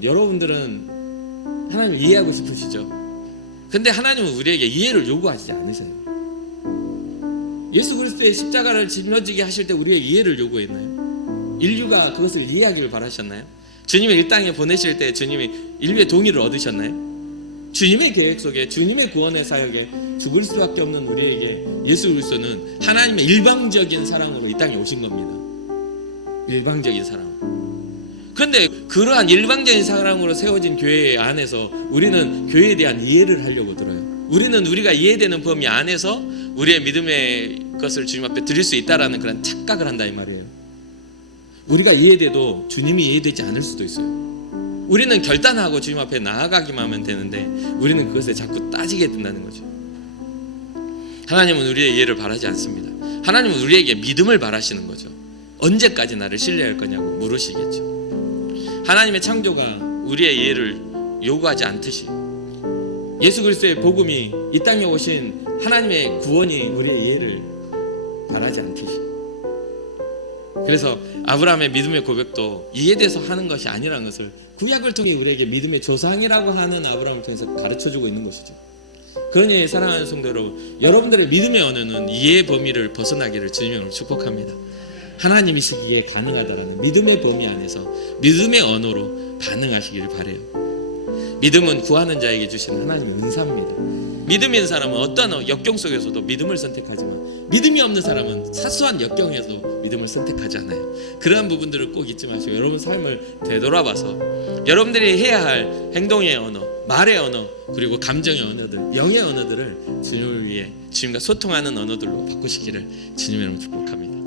여러분들은 하나님을 이해하고 싶으시죠? 근데 하나님은 우리에게 이해를 요구하지 않으셔요. 예수 그리스도의 십자가를 짊어지게 하실 때 우리에게 이해를 요구했나요? 인류가 그것을 이해하기를 바라셨나요? 주님을 이 땅에 보내실 때 주님이 인류의 동의를 얻으셨나요? 주님의 계획 속에 주님의 구원의 사역에 죽을 수밖에 없는 우리에게 예수 그리스도는 하나님의 일방적인 사랑으로 이 땅에 오신 겁니다. 일방적인 사랑. 그런데 그러한 일방적인 사랑으로 세워진 교회 안에서 우리는 교회에 대한 이해를 하려고 들어요. 우리는 우리가 이해되는 범위 안에서 우리의 믿음의 것을 주님 앞에 드릴 수 있다라는 그런 착각을 한다 이 말이에요. 우리가 이해돼도 주님이 이해되지 않을 수도 있어요. 우리는 결단하고 주님 앞에 나아가기만 하면 되는데 우리는 그것에 자꾸 따지게 된다는 거죠. 하나님은 우리의 이해를 바라지 않습니다. 하나님은 우리에게 믿음을 바라시는 거죠. 언제까지 나를 신뢰할 거냐고 물으시겠죠. 하나님의 창조가 우리의 이해를 요구하지 않듯이 예수 그리스도의 복음이 이 땅에 오신 하나님의 구원이 우리의 이해를 바라지 않듯이 그래서 아브라함의 믿음의 고백도 이해돼서 하는 것이 아니라는 것을 구약을 통해 우리에게 믿음의 조상이라고 하는 아브라함을 통해서 가르쳐주고 있는 것이죠. 그러니 사랑하는 성도 여러분, 여러분들의 믿음의 언어는 이해의 범위를 벗어나기를 주님으로 축복합니다. 하나님이시기에 가능하다라는 믿음의 범위 안에서 믿음의 언어로 반응하시기를 바래요. 믿음은 구하는 자에게 주시는 하나님의 은사입니다. 있는 사람은 어떠한 역경 속에서도 믿음을 선택하지만 믿음이 없는 사람은 사소한 역경에도 믿음을 선택하지 않아요. 그러한 부분들을 꼭 잊지 마시고 여러분 삶을 되돌아봐서 여러분들이 해야 할 행동의 언어, 말의 언어, 그리고 감정의 언어들, 영의 언어들을 주님을 위해 주님과 소통하는 언어들로 바꾸시기를 주님의 이름으로 축복합니다.